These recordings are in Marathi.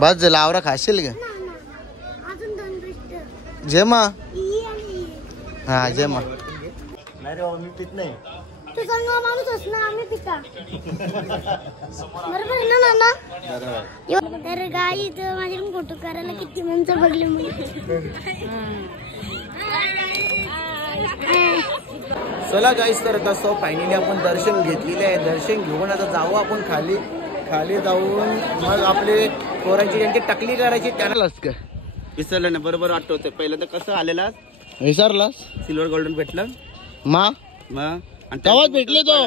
बस झाला आवरा खाशील का जेमा हा जेमा मी पित नाही तू सांग माणूस ना आम्ही पिता बरोबर आहे ना नाना तर गाई तर माझ्याकडून फोटो करायला किती माणसं बघले चला गाईस तर आता सो फायनली आपण दर्शन घेतलेले आहे. दर्शन घेऊन आता जाऊ आपण खाली जाऊन मग आपले पोरांची ज्यांची टकली करायची त्यालाच का विसरलं ना बरोबर आठवतं. पहिलं तर कसं आलेला विसरलास सिल्वर गोल्डन भेटलं मग तेव्हाच भेटले तो.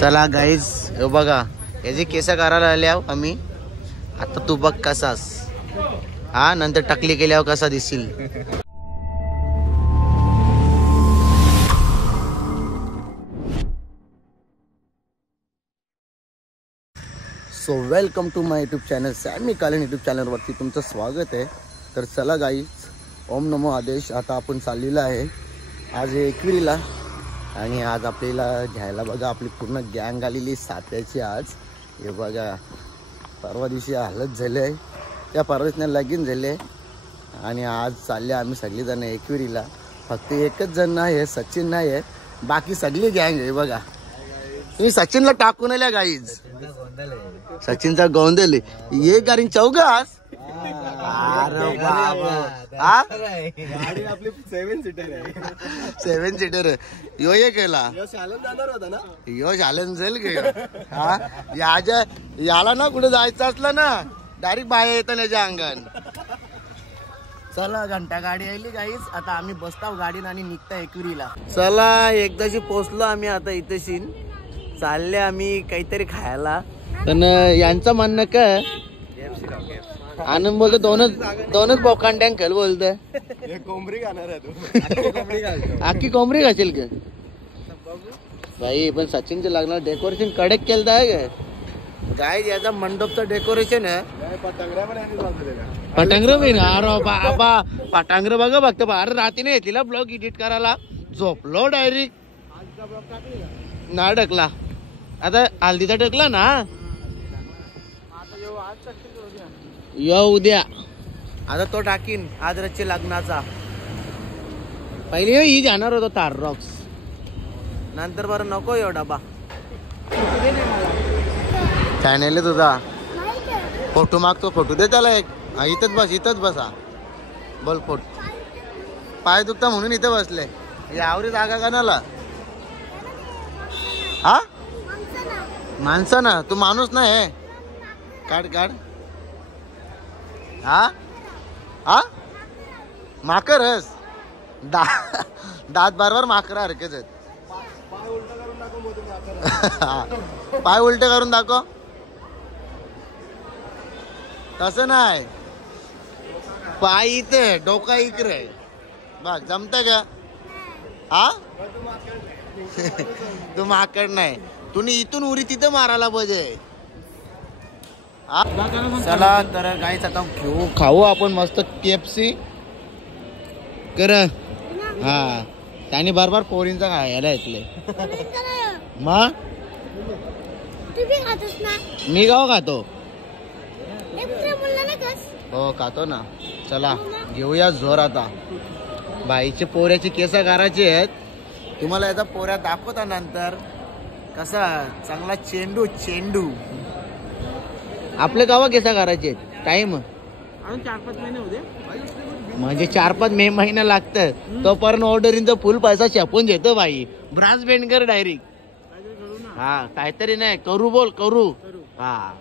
चला गाईज हे बघा याची केस करायला आले आहो आम्ही. आता तू बघ कसास हा नंतर टकली केल्यावर कसा दिसशील. So welcome to my YouTube channel Sammy Kalin YouTube चॅनलवरती तुमचं स्वागत आहे. तर चला गाईज ओम नमो आदेश. आता आपण चाललेलं आहे आज एकविरीला आणि आज आपल्याला घ्यायला बघा आपली पूर्ण गँग आलेली सात्याची. आज हे बघा परवा दिवशी हालत झाली आहे त्या परवा दिवशी लगीन झाले आणि आज चालले आम्ही सगळेजण एकविरीला. फक्त एकच जण नाही आहे सचिन नाही आहे बाकी सगळी गँग आहे. बघा तुम्ही सचिनला टाकून आल्या गाईज. सचिनचा गोंधळ ये गाडी चौघास. अरे बाबा गाडी आपली 7 सीटर आहे. 7 सीटर यो ये केला यश आनंद जाणार होता ना. यश आलं जाईल गे हा याला ना कुठे जायचं असलं ना डायरेक्ट बाहेर येतं त्याच्या अंगण. चला घंटा गाडी आली गाईस. आता आम्ही बसताव गाडीनं आणि निघता एकविरीला. चला एकदाची पोचलो आम्ही आता इथेशीन. चालले आम्ही काहीतरी खायला. पण यांचं म्हणणं काय आनंद बोलतो दोनच बोकांड टँकल बोलतोय कोंबडी खाणार आहे तू. आखी कोंबडी खाशील का भाई. पण सचिनच्या लग्नाला डेकोरेशन कडक केलं आहे का काय याचा मंडपचं डेकोरेशन आहे. पटांगर बी ना अरे बाबा पटांगर बघा बघतो अरे रात्री येतला ब्लॉग एडिट करायला झोपलो डायरेक्ट ना ढकला. आता हल्दीचा ढकला ना यो उद्या. आता तो टाकीन आज रच्चे लग्नाचा. पहिले ही जाणार होतो तार रॉक्स नंतर बरं नको यो डबा. चॅनेल तुझा फोटो मागतो फोटो दे त्याला एक. इथंच बसा बोल फोटो. पाय दुखता म्हणून इथे बसले यावरी जागा कानाला हा माणसं ना तू माणूस नाही काढ हा माकरच दात बारबार माकरा हरकत आहेत. पाय उलट करून दाखव. तसं नाही पाय इथे डोका इकडे बघ जमत का हा. तू माकड नाही तुम्ही इथून उरी तिथं मारायला पाहिजे. चला तर काहीच आता खाऊ आपण मस्त KFC कर हा. त्याने बरोबर पोरींचा खायला येतले मग मी गाव खातो हो खातो ना. चला घेऊया जोर. आता बाईचे पोऱ्याचे केस करायचे आहेत. तुम्हाला याचा पोऱ्या दाखवता नंतर कसा चांगला चेंडू आपल्या गावा केसा करायचे टाइम 4-5 महिने होते म्हणजे 4-5 महिना लागतं. तोपर्यंत ऑर्डरींचा फुल पैसा छापून घेतो बाई. ब्रास बेंड कर डायरेक्ट हा काहीतरी नाही करू हा.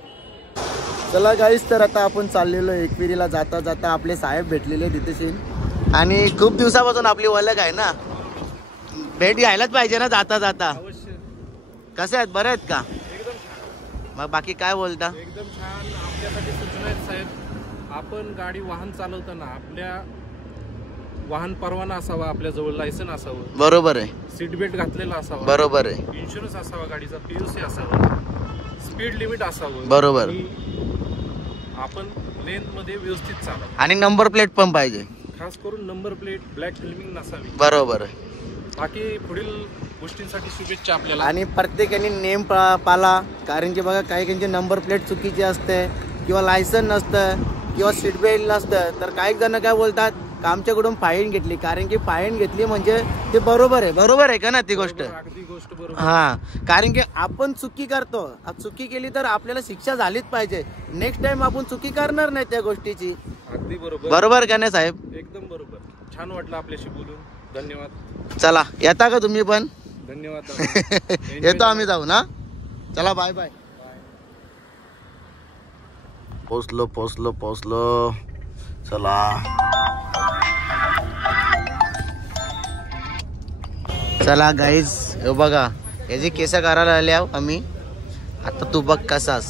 चला गाईस तर आता आपण चाललेलो एकविरीला. जाता आपले साहेब भेटलेले तिथेशीन आणि खूप दिवसापासून आपली ओळख आहे ना. भेट घ्यायलाच पाहिजे ना जाता. कसे आहेत बरे आहेत का मग बाकी काय बोलता. एकदम छान. आपल्यासाठी सूचना आहेत साहेब. आपण वाहन चालवताना आपल्या वाहन परवाना असावा आपल्या जवळ लायसन असावं. बरोबर आहे. सीट बेल्ट घातलेला असावा. बरोबर आहे. इन्शुरन्स असावा गाडीचा. PUC असावा. स्पीड लिमिट असावं. बरोबर. आपण लेंथ मध्ये व्यवस्थित चालवा आणि नंबर प्लेट पण पाहिजे. खास करून नंबर प्लेट ब्लॅक फिल्मिंग नसावी. बरोबर आहे. बाकी पुढील गोष्टींसाठी शुभेच्छा आपल्याला. आणि प्रत्येकाने नेम पाला कारण की बघा काही नंबर प्लेट चुकीची असते किंवा लायसन नसतं किंवा सीट बेल्ट नसतं तर काही जण काय बोलतात का आमच्याकडून फाईन घेतली, कारण की फाईन घेतली म्हणजे ते बरोबर आहे का ना ती गोष्ट. अगदी गोष्ट बरोबर. हा, कारण की आपण चुकी करतो, चुकी केली तर आपल्याला शिक्षा झालीच पाहिजे. नेक्स्ट टाइम आपण चुकी करणार नाही त्या गोष्टीची. अगदी बरोबर. बरोबर का नाही साहेब? एकदम बरोबर. छान वाटलं आपल्याशी बोलून. धन्यवाद. चला येता का तुम्ही पण? धन्यवाद. येतो आम्ही जाऊ ना. चला बाय बाय. पोचलो. चला चला गाईज, हे बघा याचे केस करायला आले आहो आम्ही. आता तू बघ कसास,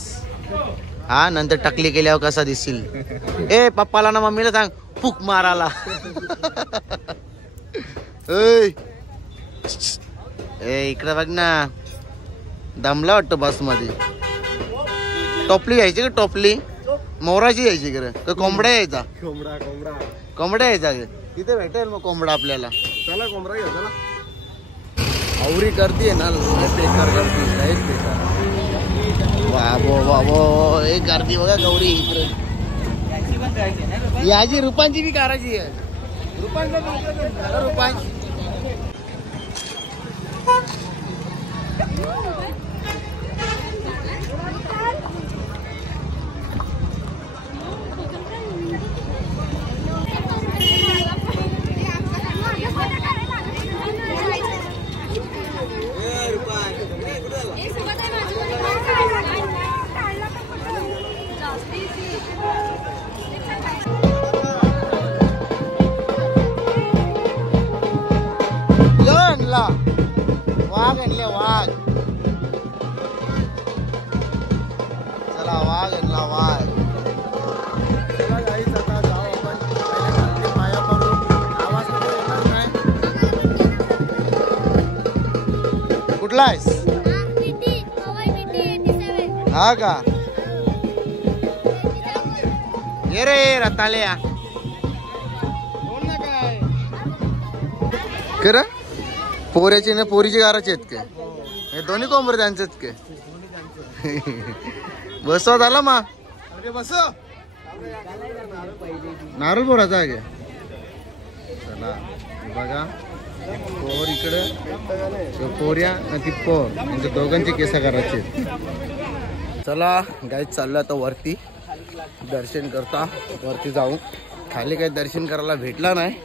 हा नंतर टकली केल्यावर कसा दिसशील. ए पप्पाला ना मम्मीला सांग फुक माराला. ए इकडे बघ ना, दमला वाटतं बस मध्ये. टोपली घ्यायची का? टोपली मोराची घ्यायची का कोंबड्या यायचा? कोंबड्या यायचा तिथे भेटेल मग कोंबडा आपल्याला. चला कोंबडा घ्या चला. आवरी गर्दी आहे ना, बेकार गर्दी, लयच बेकार. वा एक गर्दी बघा गौरी इकडे. याची रुपांची बी काराची आहे. रुपांची वाघ आणले वाघ. चला वाघ आणला वाघ. चला गाईस आता जाऊ आपण पाया पडून. आवाज येणार नाही. कुठला आहेस? हा का? ये रे रताळ्या. बोल ना काय कर. पोऱ्याची ना पोरीची गाराची आहेत काय? हे दोन्ही कोंबडे त्यांचेच काय? बसवा झाला मा. बस नारळ पोराचा आहे. चला बघा, पोर इकडे पोऱ्या ती पोर, म्हणजे दोघांचे केस करायचे. चला गाईच चाललो आता वरती दर्शन करता. वरती जाऊ. खाली काही दर्शन करायला भेटला नाही.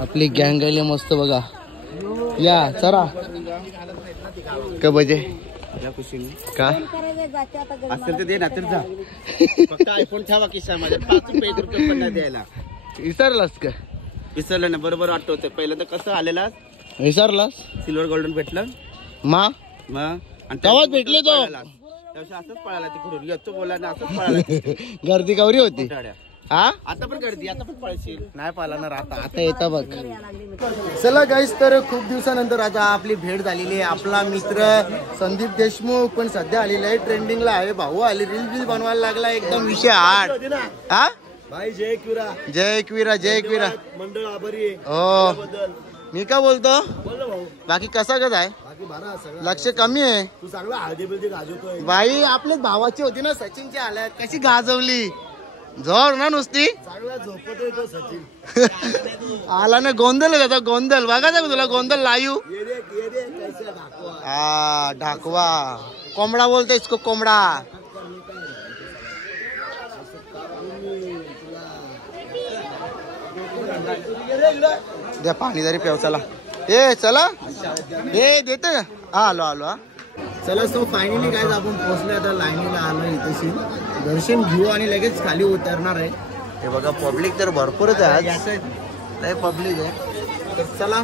आपली गँग आली मस्त बघा. या चला का बजे का असेल तर दे ना तर जा. फक्त आयफोन ठेवा खिशामध्ये. 5 रुपये 1 रुपये पण नाही द्यायला. विसरलास का? विसरलं ना, बरोबर आठवतंय. पहिलं तर कसं आलेला विसरलास? सिल्वर गोल्डन भेटलं मा मग, आणि तेव्हाच भेटले तो. त्यावेळेस असंच पळाला तिकडून. येतो बोला ना, असंच पळाला. गर्दी गौरी होती. हा आता पण गर्दी, आता पण पळशील. नाही पाहिला ना आता येता बघ. चला गाईस, तर खूप दिवसानंतर आता आपली भेट झालेली आहे. आपला मित्र संदीप देशमुख पण सध्या आलेला आहे, ट्रेंडिंगला आहे. भाऊ आले, रील बनवायला लागला. एकदम विषय हार्ड. हा भाई जय एकविरा. जय एकविरा मंडळ आभारी आहे. हो, मी का बोलतो. बोल ना भाऊ. बाकी कसा कसा आहे? बाकी बरा सगळं. लक्ष कमी आहे. तू चांगला हळदी बिळदी गाजवतोय. बाई आपल्याच भावाची होती ना, सचिनची आल्यात. कशी गाजवली जोर ना नुसती. चांगला झोपतोय तो सचिन. आला ना गोंधळ त्याचा. गोंधळ बघायचा का तुला? गोंधळ लायू. ये रे कैसा ढाकवा. हा ढाकवा. कोंबडा बोलतोय इसको कोंबडा. द्या पाणी जरी प्याव. चला ए चला ए देते का? हा आलो हा. चला सो फायनली काय आपण पोहोचले. आता लाईनीला आलो इथेशी. दर्शन घेऊ आणि लगेच खाली उतरणार आहे. हे बघा पब्लिक तर भरपूरच आहे आज. लय पब्लिक आहे. तर चला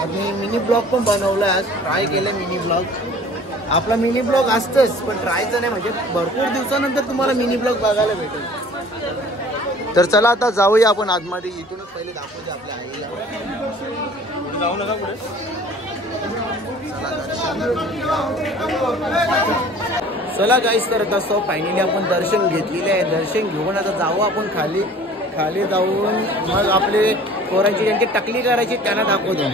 आणि मिनी ब्लॉग पण बनवला आज. ट्राय केलं मिनी ब्लॉग. आपला मिनी ब्लॉग असतंच पण ट्रायचं नाही, म्हणजे भरपूर दिवसानंतर तुम्हाला मिनी ब्लॉग बघायला भेटेल. तर चला आता जाऊया आपण आतमध्ये. इथूनच पहिले दाखवूया आपल्या आईला. जाऊ नका पुढे. चला गाईस, करत असतो फायनली आपण दर्शन घेतलेले आहे. दर्शन घेऊन आता जाऊ आपण खाली. खाली जाऊन मग आपले पोरांची ज्यांची टकली करायची त्यांना दाखवतो.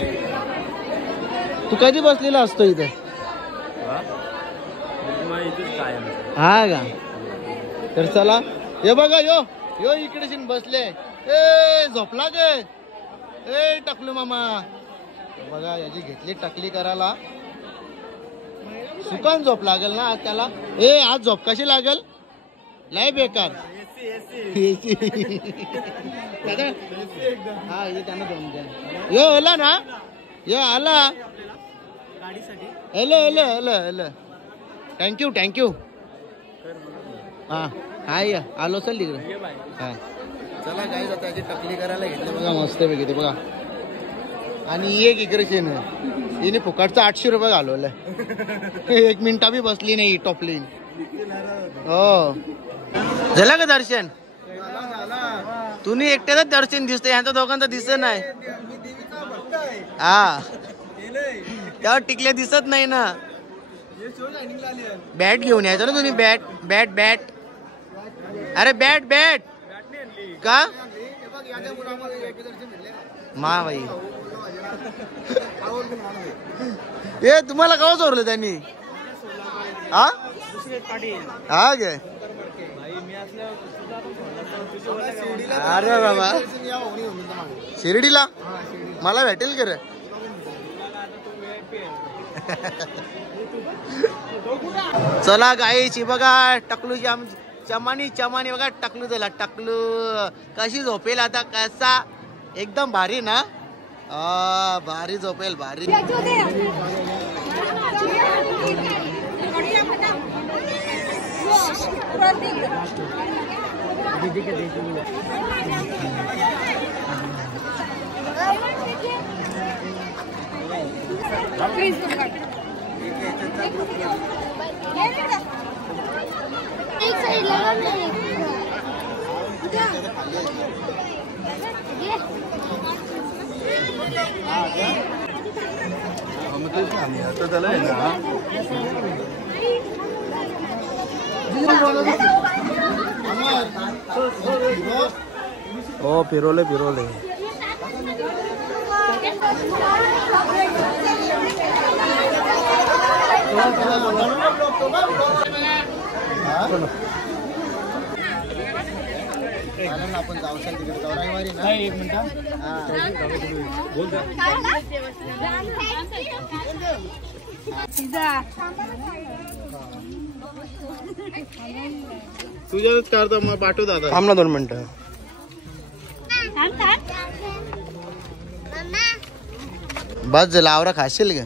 तू कधी बसलेला असतो इथे? हा का? तर चला हे बघा यो यो इकडे बसले ए झोपला गे ए टकलू मामा बघा याची घेतली टकली करायला सुकान झोप लागेल ना आज त्याला ए आज झोप कशी लागेल लय बेकार हा हे त्यांना दोन द्या यो आला ना यो आला hello hello hello hello thank you thank you हा हाय आलो चल तिकडे हा चला काय जातं याची टकली करायला घेतली बघा मस्त पैकी ते बघा आणि एक इकडे हिने फुकटचं 800 रुपये घालवलंय 1 मिनिटा बी बसली नाही टॉपली हो झालं का दर्शन तुम्ही एकट्याच दर्शन दिसतंय ह्यांचं दोघांचं दिसत नाही हा त्यावर टिकल्या दिसत नाही ना बॅट घेऊन यायचं ना तुम्ही बॅट बॅट बॅट अरे बॅट बॅट का मा बाई ए तुम्हाला का चोरलं त्यांनी हा हा गे अरे बाबा शिर्डीला मला भेटेल का रे चला गाईची बघा टकलूची चमानी चमानी बघा टकलू दिला टकलू कशी झोपेल आता कसा एकदम भारी ना भारी झोपेल भारी हो फिरवले फिरवले आपण जाऊ तिकडे गौराईवारी ना एक मिनिट तुझ्याच करतो मग पाठवत आता थांब ना 2 मिनिटं बस झाला आवरा खाशील का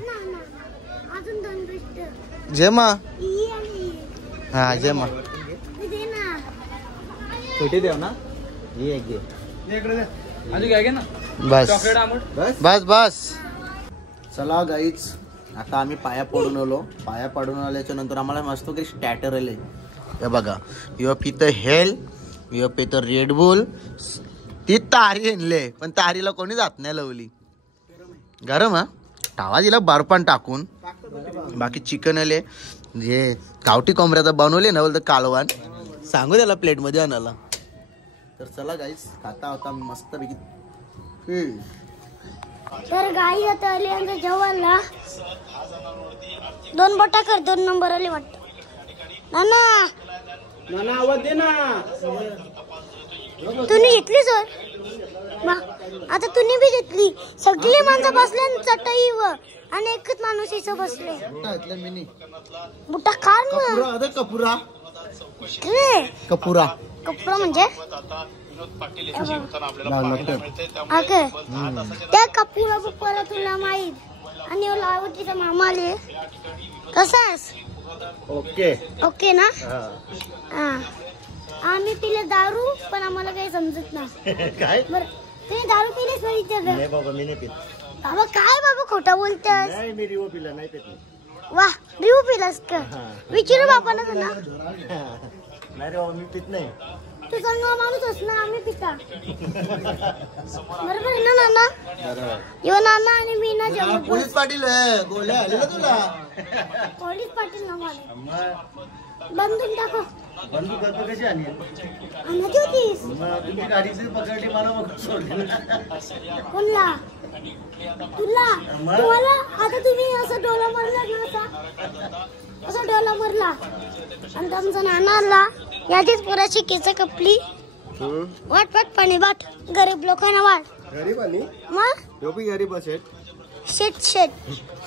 जेमा हा जेमा छोटी देव ना ये घे बस बस बस चला गाईच आता आम्ही पाया पडून आलो पाया पडून आल्याच्या नंतर आम्हाला मस्त काही स्टॅटर आले हे बघा यो पितं हेल यो पितं रेडबुल ती तारी आणले पण तारीला कोणी जात नाही लावली गरम हा टावा दिला बर्फान टाकून बाकी चिकन आले हे गावठी कोंबड्याचा बनवले ना बोलतं कालवान सांगू त्याला प्लेट मध्ये आणायला तर चला गाईस खाता होता मस्त पैकी तर गाई आता आली आमच्या जेवणला 2 बोटा कर 2 नंबर आले वाटत नाना नाना आवाज दे ना तुम्ही घेतली सर आता तुम्ही बी घेतली सगळी माणसं बसले चटईवर आणि एकच माणूस इथं बसले बुट्टा खार मग कपुरा कपुरा म्हणजे त्या कपुरा बुप्पाला तुला माहित आणि लावतीचा मामाले कसा आहेस ओके ओके ना हा आम्ही पिले दारू पण आम्हाला काही समजत नाही काय बरं तुम्ही दारू पिलेच ना विचारलं नाही बाबा मी नाही पित बाबा काय बाबा खोटा बोलतेस नाही मी रिवो पिला नाही पित वा रिवू पिलास का विचारू बापाला तुला नाही रे बाबा मी पित नाही तू चांगला माणूस अस ना आम्ही पिता बरोबर ना नाना यो नाना आणि मी ना जेवण पोलीस पाटील गोल्या आले ना तुला पोलीस पाटील ना मला बंदूक टाको बंदूक कशी आली आणत होतीस तुम्ही गाडीची पकडली मला मग सोडली कोणला तुला तुम्हाला आता तुम्ही असं डोला मारला ना असा असा डोला मारला आणि आमचा नानाला याचीच पुराची केस कपली वाट वाट पाणी वाट गरीब लोकांना वाट गरीब आणि मग तो भी गरीब शेट शेट शेट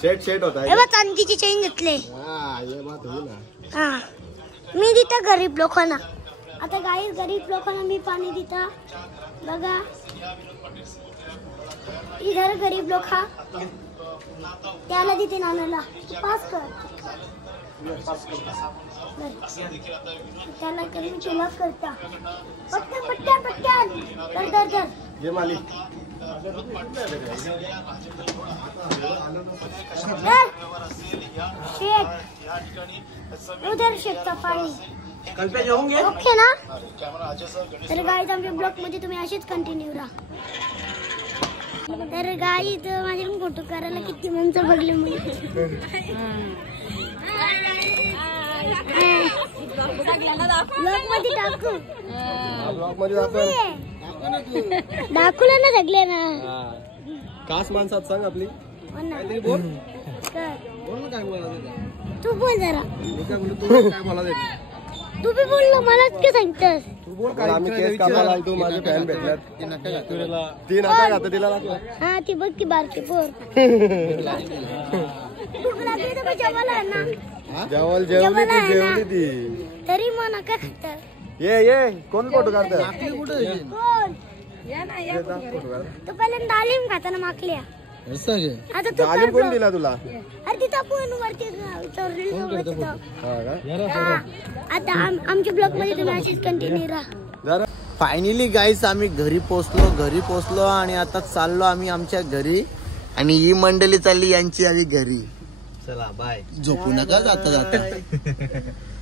शेट शेट होता हे बघ चांदीची चेन घेतले ये बात हुई ना हा मी देता गरीब लोकांना आता काही गरीब लोकांना मी पाणी देता बघा इधर गरीब लोक हा त्याला देते नानाला पास कर त्याला कमी तुला करता पट्ट्या पट्ट्या पट्ट्या कर दर दर ये मालिक शेट उधर शेटचा पाणी कल पे जाऊंगे ओके ना तर गाईज आमच्या ब्लॉग मध्ये तुम्ही अशीच कंटिन्यू राहा तर गाईज माझे फोटो करायला किती माणसं बघले ब्लॉग मध्ये टाकू दाखवलं ना सगळे ना कास माणसात सांग आपली बोल तू बोल जरा तू बी बोललो मलाच काय सांगतस आम्ही केस कामाला आलतो माझे फॅन भेटल्यात तीन आता तिला लागला हा ती बघ की बारकी पोर भूक लागली तर जेवायला ना जेवली ती तरी मग नका खात ये कोण फोटो काढतं कोण तो पहिल्यांदा डाळिंब खाताना माकल्या आता तू डाळिंब कोण दिला तुला अरे तिथं पण वरती आता आमच्या ब्लॉग मध्ये तुम्ही अशीच कंटिन्यू राहा फायनली गाईस आम्ही घरी पोहोचलो आणि आता चाललो आम्ही आमच्या घरी आणि ही मंडळी चालली यांची आम्ही घरी चला बाय झोपू नका जाता जाता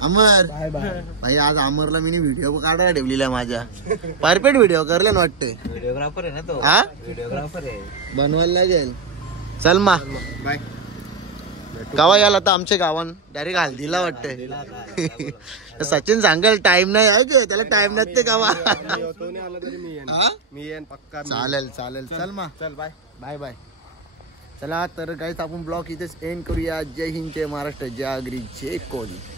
अमर भाई आज अमरला मी व्हिडिओ काढायला ठेवलेला माझ्या परफेक्ट व्हिडिओ करले ना वाटते व्हिडिओग्राफर आहे ना तो हा व्हिडिओग्राफर आहे बनवायला लागेल चल मा बाय गावा याला तर आमच्या गावान डायरेक्ट हल्दीला वाटतंय सचिन सांगेल टाइम नाही आहे की त्याला टाइम नसते गावा तो नाही आला तरी मी येईन पक्का चालेल चालेल चल मा चल बाय बाय बाय चला तर गाईस आपण ब्लॉग इथेच एंड करूया जय हिंद जय महाराष्ट्र जय आगरी जय कोहली